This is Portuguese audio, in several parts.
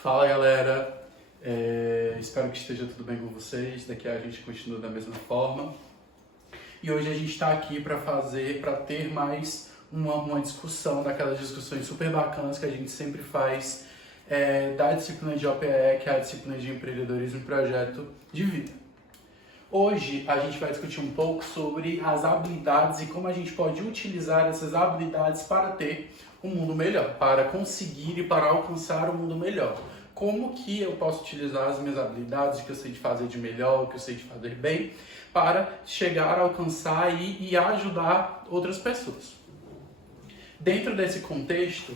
Fala galera, espero que esteja tudo bem com vocês, daqui a gente continua da mesma forma. E hoje a gente está aqui para ter mais uma discussão, daquelas discussões super bacanas que a gente sempre faz da disciplina de OPE, que é a disciplina de empreendedorismo e projeto de vida. Hoje a gente vai discutir um pouco sobre as habilidades e como a gente pode utilizar essas habilidades para ter um mundo melhor, para conseguir e para alcançar um mundo melhor. Como que eu posso utilizar as minhas habilidades, o que eu sei de fazer de melhor, o que eu sei de fazer bem, para chegar a alcançar e ajudar outras pessoas. Dentro desse contexto,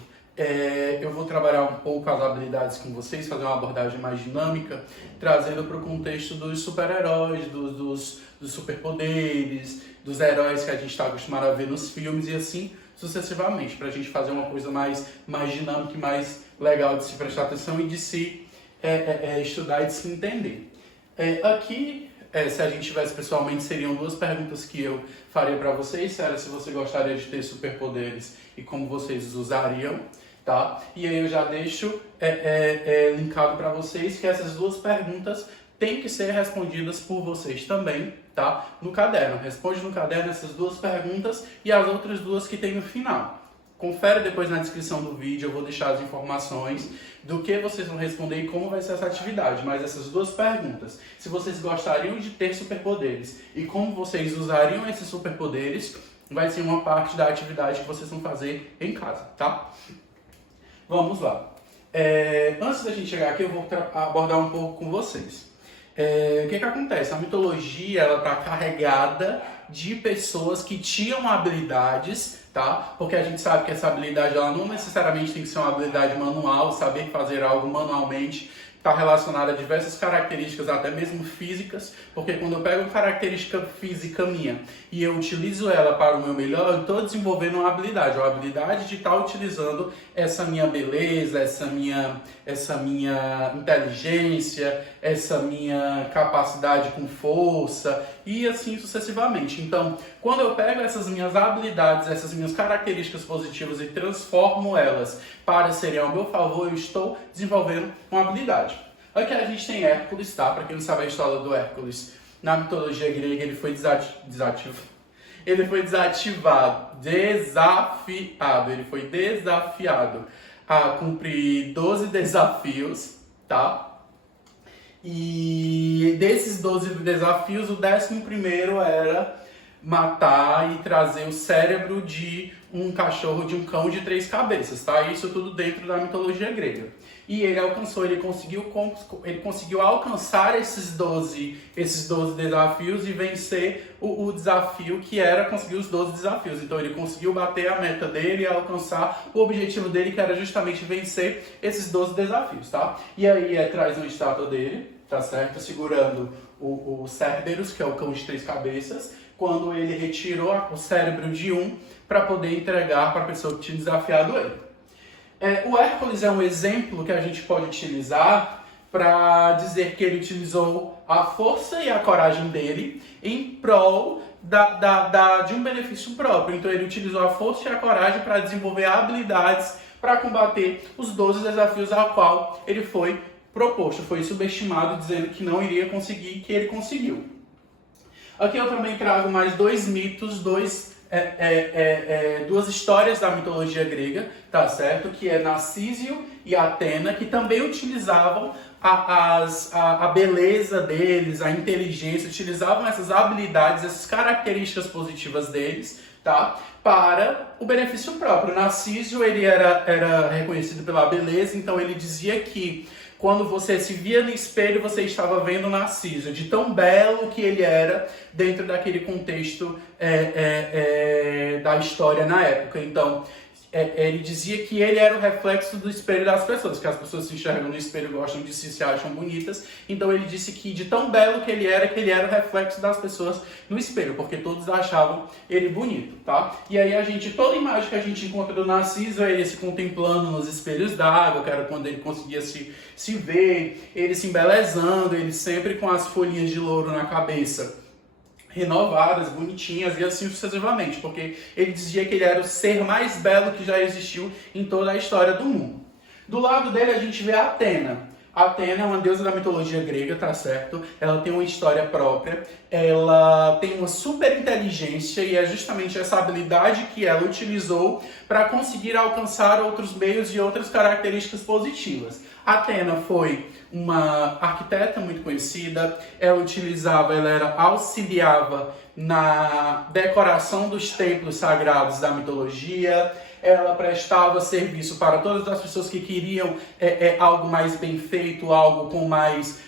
eu vou trabalhar um pouco as habilidades com vocês, fazer uma abordagem mais dinâmica, trazendo para o contexto dos super-heróis, dos superpoderes, dos heróis que a gente está acostumado a ver nos filmes e assim sucessivamente, para a gente fazer uma coisa mais dinâmica e mais legal de se prestar atenção e de se estudar e de se entender. Aqui, se a gente tivesse pessoalmente, seriam duas perguntas que eu faria para vocês. Era se você gostaria de ter superpoderes e como vocês os usariam, tá? E aí eu já deixo linkado para vocês que essas duas perguntas têm que ser respondidas por vocês também, tá? No caderno. Responde no caderno essas duas perguntas e as outras duas que tem no final. Confere depois na descrição do vídeo, eu vou deixar as informações do que vocês vão responder e como vai ser essa atividade. Mas essas duas perguntas, se vocês gostariam de ter superpoderes e como vocês usariam esses superpoderes, vai ser uma parte da atividade que vocês vão fazer em casa, tá? Vamos lá. Antes da gente chegar aqui, eu vou abordar um pouco com vocês. O que acontece? A mitologia está carregada de pessoas que tinham habilidades, tá? Porque a gente sabe que essa habilidade ela não necessariamente tem que ser uma habilidade manual, saber fazer algo manualmente está relacionada a diversas características, até mesmo físicas, porque quando eu pego uma característica física minha e eu utilizo ela para o meu melhor, eu estou desenvolvendo uma habilidade de estar utilizando essa minha beleza, essa minha inteligência, essa minha capacidade com força e assim sucessivamente. Então, quando eu pego essas minhas habilidades, essas minhas características positivas e transformo elas para serem ao meu favor, eu estou desenvolvendo uma habilidade. Aqui a gente tem Hércules, tá? Para quem não sabe a história do Hércules, na mitologia grega ele foi desafiado a cumprir 12 desafios, tá? E desses 12 desafios, o 11º era matar e trazer o cérebro de um cachorro, de um cão de 3 cabeças, tá? Isso tudo dentro da mitologia grega. E ele conseguiu alcançar esses 12 desafios e vencer o desafio que era conseguir os 12 desafios. Então ele conseguiu bater a meta dele e alcançar o objetivo dele, que era justamente vencer esses 12 desafios, tá? E aí traz uma estátua dele, tá certo? Segurando o Cerberus, que é o cão de 3 cabeças, quando ele retirou o cérebro de um para poder entregar para a pessoa que tinha desafiado ele. O Hércules é um exemplo que a gente pode utilizar para dizer que ele utilizou a força e a coragem dele em prol de um benefício próprio. Então ele utilizou a força e a coragem para desenvolver habilidades para combater os 12 desafios ao qual ele foi proposto, foi subestimado, dizendo que não iria conseguir, que ele conseguiu. Aqui eu também trago mais 2 mitos, duas histórias da mitologia grega, tá certo? Que é Narciso e Atena, que também utilizavam a beleza deles, a inteligência, utilizavam essas habilidades, essas características positivas deles, tá? Para o benefício próprio. Narciso, ele era reconhecido pela beleza, então ele dizia que quando você se via no espelho, você estava vendo Narciso, de tão belo que ele era dentro daquele contexto da história na época. Então, ele dizia que ele era o reflexo do espelho das pessoas, que as pessoas se enxergam no espelho, gostam de si, se acham bonitas. Então ele disse que de tão belo que ele era o reflexo das pessoas no espelho, porque todos achavam ele bonito, tá? E aí toda a imagem que a gente encontra do Narciso é ele se contemplando nos espelhos d'água, que era quando ele conseguia se ver, ele se embelezando, ele sempre com as folhinhas de louro na cabeça, renovadas, bonitinhas e assim sucessivamente, porque ele dizia que ele era o ser mais belo que já existiu em toda a história do mundo. Do lado dele a gente vê a Atena. A Atena é uma deusa da mitologia grega, tá certo? Ela tem uma história própria, ela tem uma super inteligência e é justamente essa habilidade que ela utilizou para conseguir alcançar outros meios e outras características positivas. A Atena foi uma arquiteta muito conhecida, ela auxiliava na decoração dos templos sagrados da mitologia, ela prestava serviço para todas as pessoas que queriam algo mais bem feito, algo com mais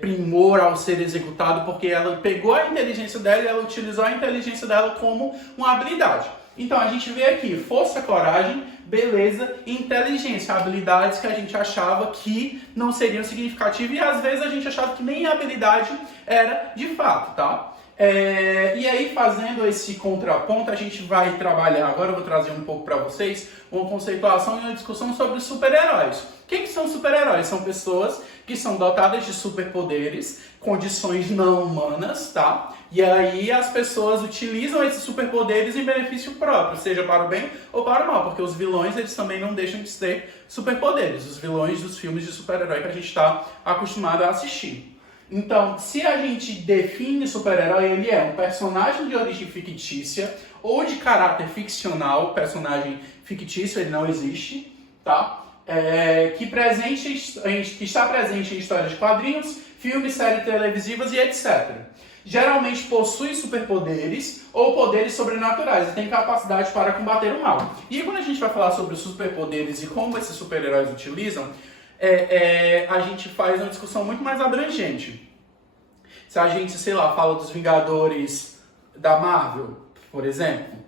primor ao ser executado, porque ela pegou a inteligência dela e ela utilizou a inteligência dela como uma habilidade. Então a gente vê aqui força, coragem, beleza e inteligência, habilidades que a gente achava que não seriam significativas e às vezes a gente achava que nem a habilidade era de fato, tá? E aí, fazendo esse contraponto, a gente vai trabalhar, agora eu vou trazer um pouco para vocês, uma conceituação e uma discussão sobre super-heróis. O que são super-heróis? São pessoas que são dotadas de superpoderes, condições não humanas, tá? E aí as pessoas utilizam esses superpoderes em benefício próprio, seja para o bem ou para o mal, porque os vilões, eles também não deixam de ter superpoderes, os vilões dos filmes de super-herói que a gente está acostumado a assistir. Então, se a gente define super-herói, ele é um personagem de origem fictícia ou de caráter ficcional, personagem fictício, ele não existe, tá? Que está presente em histórias de quadrinhos, filmes, séries televisivas e etc. Geralmente possui superpoderes ou poderes sobrenaturais e tem capacidade para combater o mal. E quando a gente vai falar sobre os superpoderes e como esses super-heróis utilizam, a gente faz uma discussão muito mais abrangente. Se a gente, sei lá, fala dos Vingadores da Marvel, por exemplo,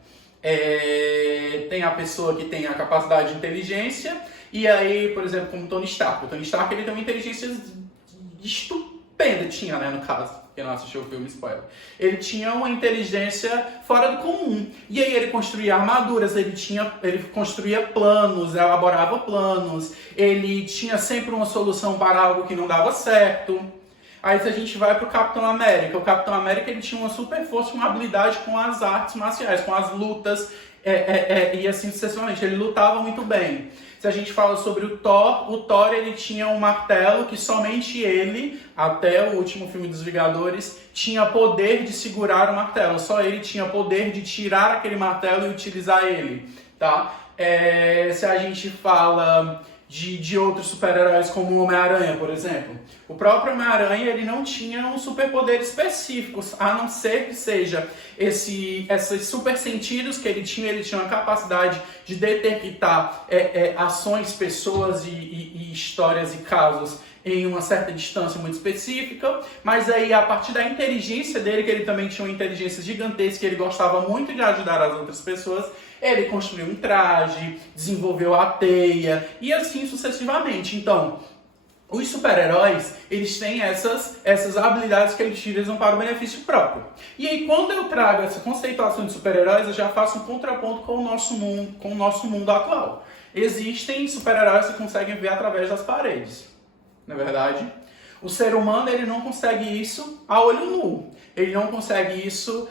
tem a pessoa que tem a capacidade de inteligência, e aí, por exemplo, como o Tony Stark. O Tony Stark, ele tem uma inteligência estupenda, tinha, né, no caso. Quem não assistiu o filme, spoiler. Ele tinha uma inteligência fora do comum. E aí ele construía armaduras, ele construía planos, elaborava planos, ele tinha sempre uma solução para algo que não dava certo. Aí se a gente vai para o Capitão América, ele tinha uma super força, uma habilidade com as artes marciais, com as lutas, e assim sucessivamente. Ele lutava muito bem. Se a gente fala sobre o Thor ele tinha um martelo que somente ele, até o último filme dos Vingadores, tinha poder de segurar o martelo. Só ele tinha poder de tirar aquele martelo e utilizar ele, tá? Se a gente fala de outros super-heróis como o Homem-Aranha, por exemplo. O próprio Homem-Aranha, ele não tinha um superpoder específico, a não ser que seja esses super sentidos que ele tinha uma capacidade de detectar ações, pessoas e histórias e casos em uma certa distância muito específica, mas aí a partir da inteligência dele, que ele também tinha uma inteligência gigantesca, ele gostava muito de ajudar as outras pessoas, ele construiu um traje, desenvolveu a teia e assim sucessivamente. Então, os super-heróis, eles têm essas habilidades que eles utilizam para o benefício próprio. E aí, quando eu trago essa conceituação de super-heróis, eu já faço um contraponto com o nosso mundo atual. Existem super-heróis que conseguem ver através das paredes. Na verdade, o ser humano ele não consegue isso a olho nu. Ele não consegue isso,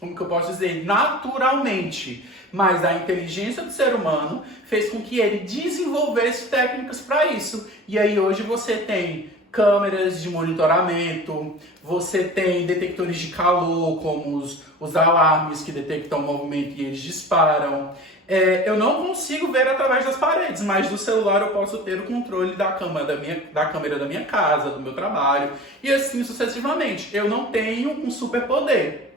como que eu posso dizer, naturalmente. Mas a inteligência do ser humano fez com que ele desenvolvesse técnicas para isso. E aí hoje você tem câmeras de monitoramento, você tem detectores de calor, como os alarmes que detectam o movimento e eles disparam. Eu não consigo ver através das paredes, mas do celular eu posso ter o controle da câmera da minha casa, do meu trabalho, e assim sucessivamente. Eu não tenho um superpoder,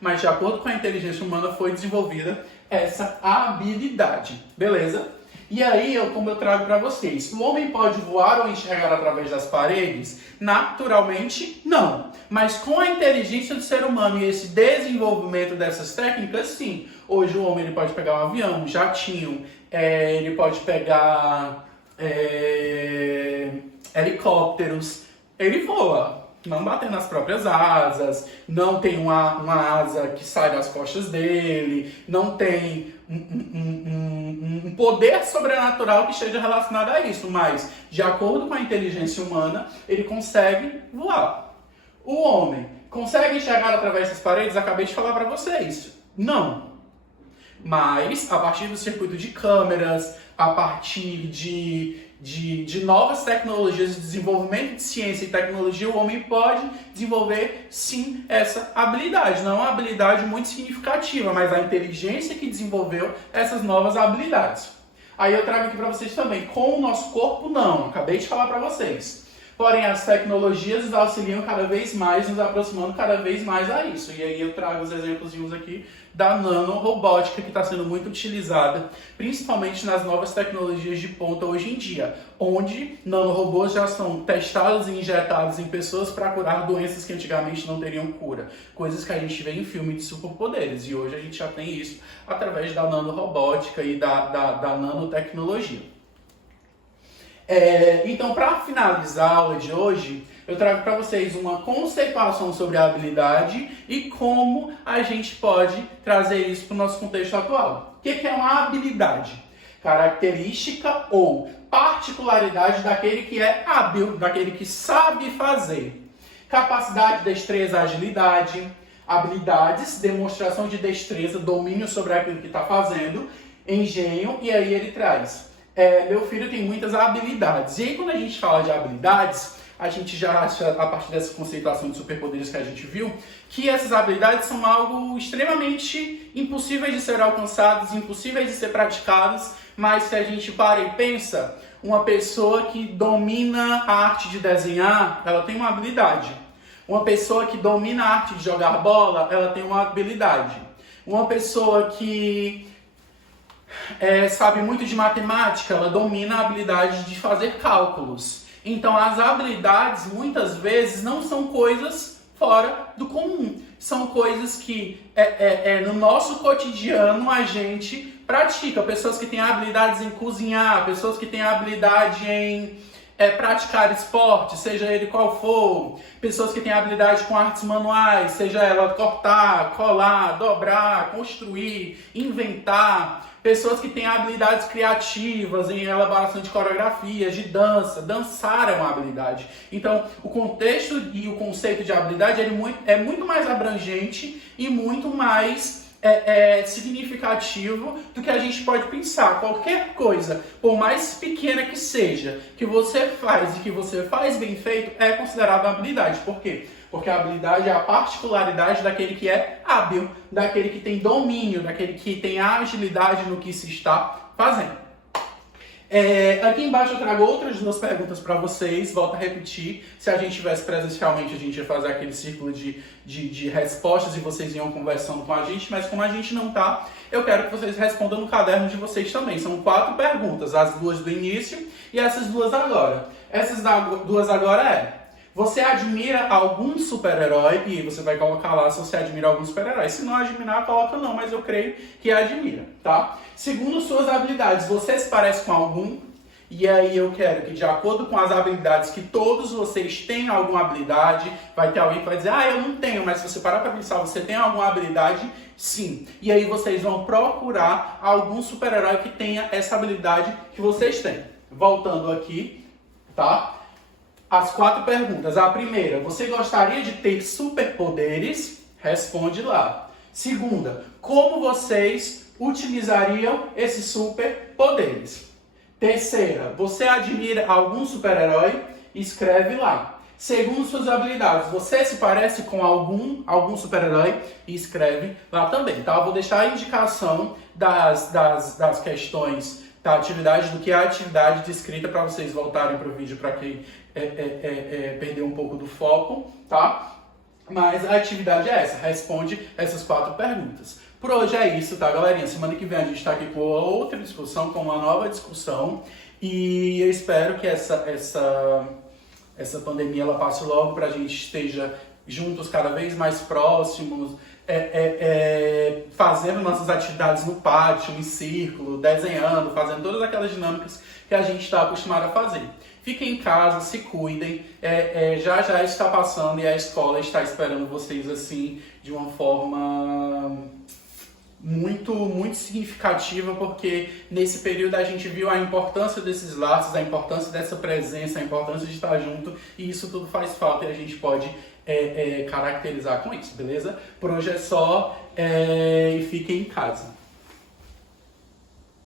mas de acordo com a inteligência humana foi desenvolvida essa habilidade, beleza? E aí, como eu trago para vocês, o homem pode voar ou enxergar através das paredes? Naturalmente, não. Mas com a inteligência do ser humano e esse desenvolvimento dessas técnicas, sim. Hoje o homem ele pode pegar um avião, um jatinho, ele pode pegar helicópteros, ele voa. Não batendo nas próprias asas, não tem uma asa que sai das costas dele, não tem um poder sobrenatural que esteja relacionado a isso, mas de acordo com a inteligência humana, ele consegue voar. O homem consegue enxergar através das paredes? Acabei de falar para vocês. Não. mas a partir do circuito de câmeras, a partir de novas tecnologias de desenvolvimento de ciência e tecnologia, o homem pode desenvolver sim essa habilidade. Não é uma habilidade muito significativa, mas a inteligência que desenvolveu essas novas habilidades. Aí eu trago aqui para vocês também, com o nosso corpo não, acabei de falar para vocês. Porém, as tecnologias nos auxiliam cada vez mais, nos aproximando cada vez mais a isso. E aí eu trago os exemplos aqui da nanorobótica, que está sendo muito utilizada, principalmente nas novas tecnologias de ponta hoje em dia, onde nanorobôs já são testados e injetados em pessoas para curar doenças que antigamente não teriam cura. Coisas que a gente vê em filme de superpoderes, e hoje a gente já tem isso através da nanorobótica e da nanotecnologia. Então, para finalizar a aula de hoje, eu trago para vocês uma conceituação sobre a habilidade e como a gente pode trazer isso para o nosso contexto atual. O que é uma habilidade? Característica ou particularidade daquele que é hábil, daquele que sabe fazer. Capacidade, destreza, agilidade. Habilidades, demonstração de destreza, domínio sobre aquilo que está fazendo. Engenho, e aí ele traz... meu filho tem muitas habilidades. E aí, quando a gente fala de habilidades, a gente já acha, a partir dessa conceituação de superpoderes que a gente viu, que essas habilidades são algo extremamente impossíveis de ser alcançados, impossíveis de ser praticados, mas se a gente para e pensa, uma pessoa que domina a arte de desenhar, ela tem uma habilidade. Uma pessoa que domina a arte de jogar bola, ela tem uma habilidade. Uma pessoa que sabe muito de matemática, ela domina a habilidade de fazer cálculos. Então, as habilidades, muitas vezes, não são coisas fora do comum. São coisas que, no nosso cotidiano, a gente pratica. Pessoas que têm habilidades em cozinhar, pessoas que têm habilidade em praticar esporte, seja ele qual for. Pessoas que têm habilidade com artes manuais, seja ela cortar, colar, dobrar, construir, inventar. Pessoas que têm habilidades criativas em elaboração de coreografias, de dança. Dançar é uma habilidade. Então, o contexto e o conceito de habilidade é muito mais abrangente e muito mais significativo do que a gente pode pensar. Qualquer coisa, por mais pequena que seja, que você faz e que você faz bem feito, é considerado uma habilidade. Por quê? Porque a habilidade é a particularidade daquele que é hábil, daquele que tem domínio, daquele que tem agilidade no que se está fazendo. Aqui embaixo eu trago outras duas perguntas para vocês, volto a repetir. Se a gente estivesse presencialmente, a gente ia fazer aquele círculo de respostas e vocês iam conversando com a gente, mas como a gente não está, eu quero que vocês respondam no caderno de vocês também. São 4 perguntas, as 2 do início e essas 2 agora. Essas 2 agora você admira algum super-herói? E você vai colocar lá se você admira algum super-herói. Se não admirar, coloca não, mas eu creio que admira, tá? Segundo suas habilidades, você se parece com algum? E aí eu quero que, de acordo com as habilidades, que todos vocês têm alguma habilidade, vai ter alguém que vai dizer, eu não tenho, mas se você parar para pensar, você tem alguma habilidade? Sim. E aí vocês vão procurar algum super-herói que tenha essa habilidade que vocês têm. Voltando aqui, tá? As 4 perguntas. A primeira, você gostaria de ter superpoderes? Responde lá. Segunda, como vocês utilizariam esses superpoderes? Terceira, você admira algum super-herói? Escreve lá. Segundo suas habilidades, você se parece com algum super-herói? Escreve lá também, tá? Eu vou deixar a indicação das questões da atividade, do que é a atividade de escrita, para vocês voltarem para o vídeo, para quem perdeu um pouco do foco, tá? Mas a atividade é essa, responde essas 4 perguntas. Por hoje é isso, tá, galerinha? Semana que vem a gente está aqui com outra discussão, com uma nova discussão, e eu espero que essa pandemia ela passe logo para a gente esteja juntos, cada vez mais próximos, fazendo nossas atividades no pátio, em círculo, desenhando, fazendo todas aquelas dinâmicas que a gente está acostumado a fazer. Fiquem em casa, se cuidem, já está passando e a escola está esperando vocês assim de uma forma muito, muito significativa, porque nesse período a gente viu a importância desses laços, a importância dessa presença, a importância de estar junto, e isso tudo faz falta e a gente pode caracterizar com isso, beleza? Por hoje é só, e fiquem em casa.